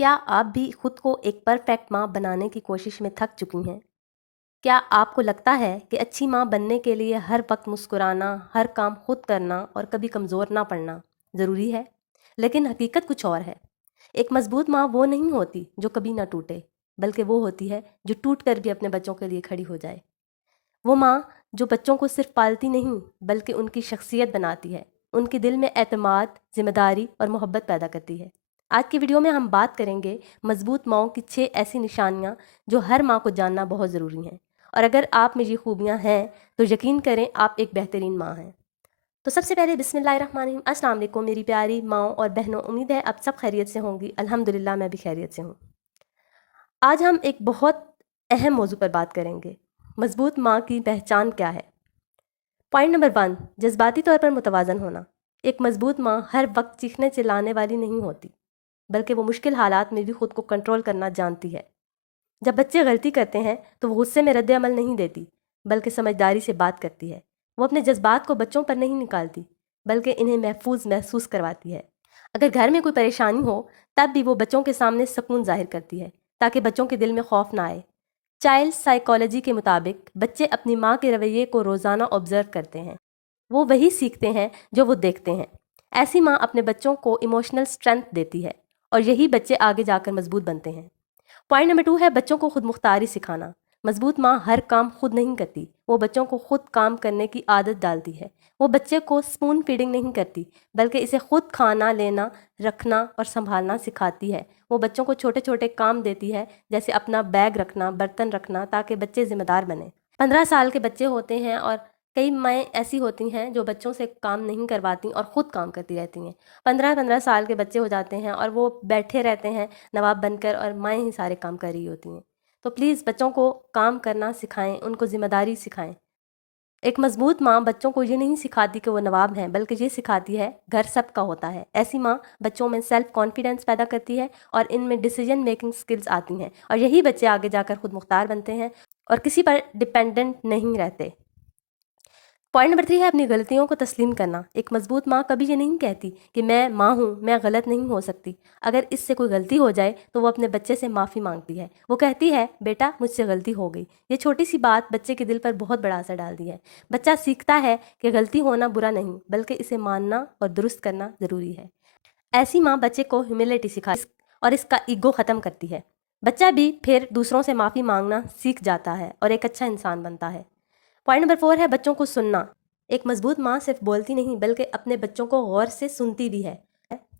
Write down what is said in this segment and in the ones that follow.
क्या आप भी खुद को एक परफेक्ट माँ बनाने की कोशिश में थक चुकी हैं? क्या आपको लगता है कि अच्छी माँ बनने के लिए हर वक्त मुस्कुराना, हर काम खुद करना और कभी कमज़ोर ना पड़ना ज़रूरी है? लेकिन हकीकत कुछ और है। एक मजबूत माँ वो नहीं होती जो कभी ना टूटे, बल्कि वो होती है जो टूट कर भी अपने बच्चों के लिए खड़ी हो जाए। वो माँ जो बच्चों को सिर्फ पालती नहीं, बल्कि उनकी शख्सियत बनाती है, उनके दिल में एतमाद, जिम्मेदारी और मोहब्बत पैदा करती है। आज की वीडियो में हम बात करेंगे मजबूत माँओं की 6 ऐसी निशानियाँ जो हर माँ को जानना बहुत ज़रूरी हैं। और अगर आप में ये खूबियाँ हैं तो यकीन करें आप एक बेहतरीन माँ हैं। तो सबसे पहले बिस्मिल्लाहिर्रहमानिर्रहीम, अस्सलाम वालेकुम मेरी प्यारी माँओं और बहनों। उम्मीद है आप सब खैरियत से होंगी। अल्हम्दुलिल्लाह मैं भी खैरियत से हूँ। आज हम एक बहुत अहम मौजू पर बात करेंगे, मजबूत माँ की पहचान क्या है। पॉइंट नंबर 1, जज्बाती तौर पर मुतवाज़न होना। एक मजबूत माँ हर वक्त चीखने चिल्लाने वाली नहीं होती, बल्कि वो मुश्किल हालात में भी खुद को कंट्रोल करना जानती है। जब बच्चे गलती करते हैं तो वो गुस्से में रद्द अमल नहीं देती, बल्कि समझदारी से बात करती है। वो अपने जज्बात को बच्चों पर नहीं निकालती, बल्कि इन्हें महफूज महसूस करवाती है। अगर घर में कोई परेशानी हो तब भी वो बच्चों के सामने सुकून जाहिर करती है, ताकि बच्चों के दिल में खौफ ना आए। चाइल्ड साइकोलॉजी के मुताबिक बच्चे अपनी माँ के रवैये को रोज़ाना ऑब्जर्व करते हैं। वो वही सीखते हैं जो वो देखते हैं। ऐसी माँ अपने बच्चों को इमोशनल स्ट्रेंथ देती है और यही बच्चे आगे जाकर मजबूत बनते हैं। पॉइंट नंबर 2 है बच्चों को खुद मुख्तारी सिखाना। मजबूत माँ हर काम खुद नहीं करती, वो बच्चों को खुद काम करने की आदत डालती है। वो बच्चे को स्पून फीडिंग नहीं करती, बल्कि इसे खुद खाना लेना, रखना और संभालना सिखाती है। वो बच्चों को छोटे छोटे काम देती है, जैसे अपना बैग रखना, बर्तन रखना, ताकि बच्चे जिम्मेदार बने। 15 साल के बच्चे होते हैं और कई माएँ ऐसी होती हैं जो बच्चों से काम नहीं करवाती और ख़ुद काम करती रहती हैं। 15-15 साल के बच्चे हो जाते हैं और वो बैठे रहते हैं नवाब बनकर, और माएँ ही सारे काम कर रही होती हैं। तो प्लीज़ बच्चों को काम करना सिखाएं, उनको ज़िम्मेदारी सिखाएं। एक मजबूत माँ बच्चों को ये नहीं सिखाती कि वो नवाब हैं, बल्कि ये सिखाती है घर सबका होता है। ऐसी माँ बच्चों में सेल्फ कॉन्फिडेंस पैदा करती है और इनमें डिसीजन मेकिंग स्किल्स आती हैं, और यही बच्चे आगे जाकर खुद मुख्तार बनते हैं और किसी पर डिपेंडेंट नहीं रहते। पॉइंट नंबर 3 है अपनी गलतियों को तस्लीम करना। एक मजबूत माँ कभी ये नहीं कहती कि मैं माँ हूँ, मैं गलत नहीं हो सकती। अगर इससे कोई गलती हो जाए तो वो अपने बच्चे से माफ़ी मांगती है। वो कहती है, बेटा मुझसे गलती हो गई। ये छोटी सी बात बच्चे के दिल पर बहुत बड़ा असर डालती है। बच्चा सीखता है कि गलती होना बुरा नहीं, बल्कि इसे मानना और दुरुस्त करना ज़रूरी है। ऐसी माँ बच्चे को ह्यूमिलिटी सिखाती और इसका ईगो ख़त्म करती है। बच्चा भी फिर दूसरों से माफ़ी मांगना सीख जाता है और एक अच्छा इंसान बनता है। पॉइंट नंबर 4 है बच्चों को सुनना। एक मजबूत माँ सिर्फ बोलती नहीं, बल्कि अपने बच्चों को गौर से सुनती भी है।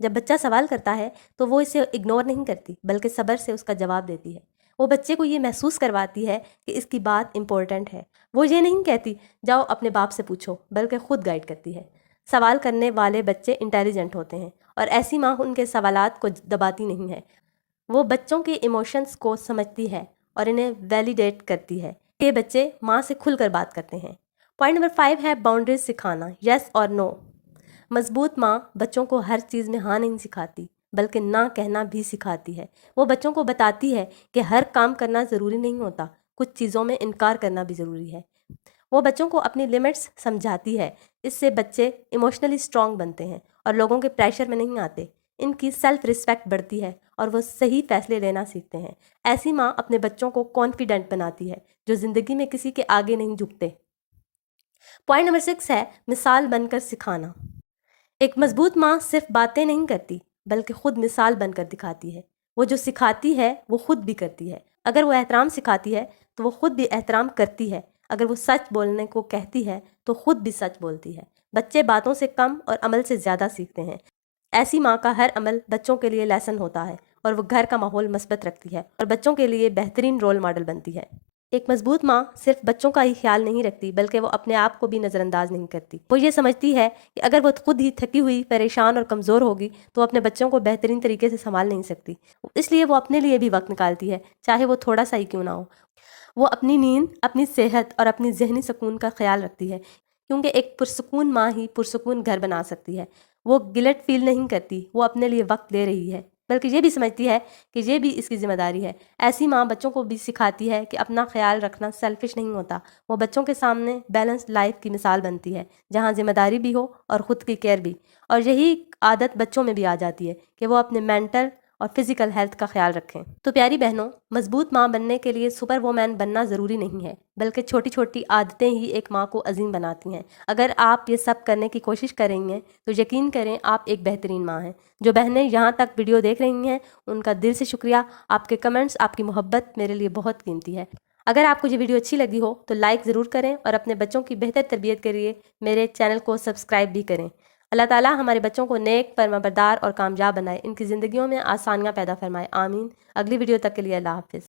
जब बच्चा सवाल करता है तो वो इसे इग्नोर नहीं करती, बल्कि सब्र से उसका जवाब देती है। वो बच्चे को ये महसूस करवाती है कि इसकी बात इम्पोर्टेंट है। वो ये नहीं कहती जाओ अपने बाप से पूछो, बल्कि खुद गाइड करती है। सवाल करने वाले बच्चे इंटेलिजेंट होते हैं और ऐसी माँ उनके सवालात को दबाती नहीं है। वो बच्चों के इमोशंस को समझती है और इन्हें वैलिडेट करती है। ये बच्चे माँ से खुलकर बात करते हैं। पॉइंट नंबर 5 है बाउंड्रीज सिखाना, यस और नो। मजबूत माँ बच्चों को हर चीज़ में हाँ नहीं सिखाती, बल्कि ना कहना भी सिखाती है। वो बच्चों को बताती है कि हर काम करना ज़रूरी नहीं होता, कुछ चीज़ों में इनकार करना भी ज़रूरी है। वो बच्चों को अपनी लिमिट्स समझाती है। इससे बच्चे इमोशनली स्ट्रांग बनते हैं और लोगों के प्रेशर में नहीं आते। इनकी सेल्फ रिस्पेक्ट बढ़ती है और वो सही फैसले लेना सीखते हैं। ऐसी माँ अपने बच्चों को कॉन्फिडेंट बनाती है, जो ज़िंदगी में किसी के आगे नहीं झुकते। पॉइंट नंबर 6 है मिसाल बनकर सिखाना। एक मजबूत माँ सिर्फ बातें नहीं करती, बल्कि खुद मिसाल बनकर दिखाती है। वो जो सिखाती है वो खुद भी करती है। अगर वो एहतराम सिखाती है तो वो खुद भी एहतराम करती है। अगर वो सच बोलने को कहती है तो खुद भी सच बोलती है। बच्चे बातों से कम और अमल से ज़्यादा सीखते हैं। ऐसी माँ का हर अमल बच्चों के लिए लेसन होता है और वो घर का माहौल मस्बत रखती है और बच्चों के लिए बेहतरीन रोल मॉडल बनती है। एक मजबूत माँ सिर्फ बच्चों का ही ख्याल नहीं रखती, बल्कि वो अपने आप को भी नज़रअंदाज नहीं करती। वो ये समझती है कि अगर वो खुद ही थकी हुई, परेशान और कमज़ोर होगी तो अपने बच्चों को बेहतरीन तरीके से संभाल नहीं सकती। इसलिए वो अपने लिए भी वक्त निकालती है, चाहे वो थोड़ा सा ही क्यों ना हो। वो अपनी नींद, अपनी सेहत और अपनी जहनी सुकून का ख्याल रखती है, क्योंकि एक पुरसुकून माँ ही पुरसुकून घर बना सकती है। वो गिल्ट फील नहीं करती, वो अपने लिए वक्त दे रही है, बल्कि ये भी समझती है कि ये भी इसकी जिम्मेदारी है। ऐसी माँ बच्चों को भी सिखाती है कि अपना ख्याल रखना सेल्फिश नहीं होता। वो बच्चों के सामने बैलेंस्ड लाइफ की मिसाल बनती है, जहाँ जिम्मेदारी भी हो और ख़ुद की केयर भी। और यही आदत बच्चों में भी आ जाती है कि वो अपने मेंटल اور فزیکل ہیلتھ کا خیال رکھیں۔ تو پیاری بہنوں، مضبوط ماں بننے کے لیے سپر وومین بننا ضروری نہیں ہے، بلکہ چھوٹی چھوٹی عادتیں ہی ایک ماں کو عظیم بناتی ہیں۔ اگر آپ یہ سب کرنے کی کوشش کریں گے تو یقین کریں آپ ایک بہترین ماں ہیں۔ جو بہنیں یہاں تک ویڈیو دیکھ رہی ہیں ان کا دل سے شکریہ۔ آپ کے کمنٹس، آپ کی محبت میرے لیے بہت قیمتی ہے۔ اگر آپ کو یہ ویڈیو اچھی لگی ہو تو لائک ضرور کریں اور اپنے بچوں کی بہتر تربیت کے لیے میرے چینل کو سبسکرائب بھی کریں۔ اللہ تعالیٰ ہمارے بچوں کو نیک، فرمانبردار اور کامیاب بنائے، ان کی زندگیوں میں آسانیاں پیدا فرمائے، آمین۔ اگلی ویڈیو تک کے لیے اللہ حافظ۔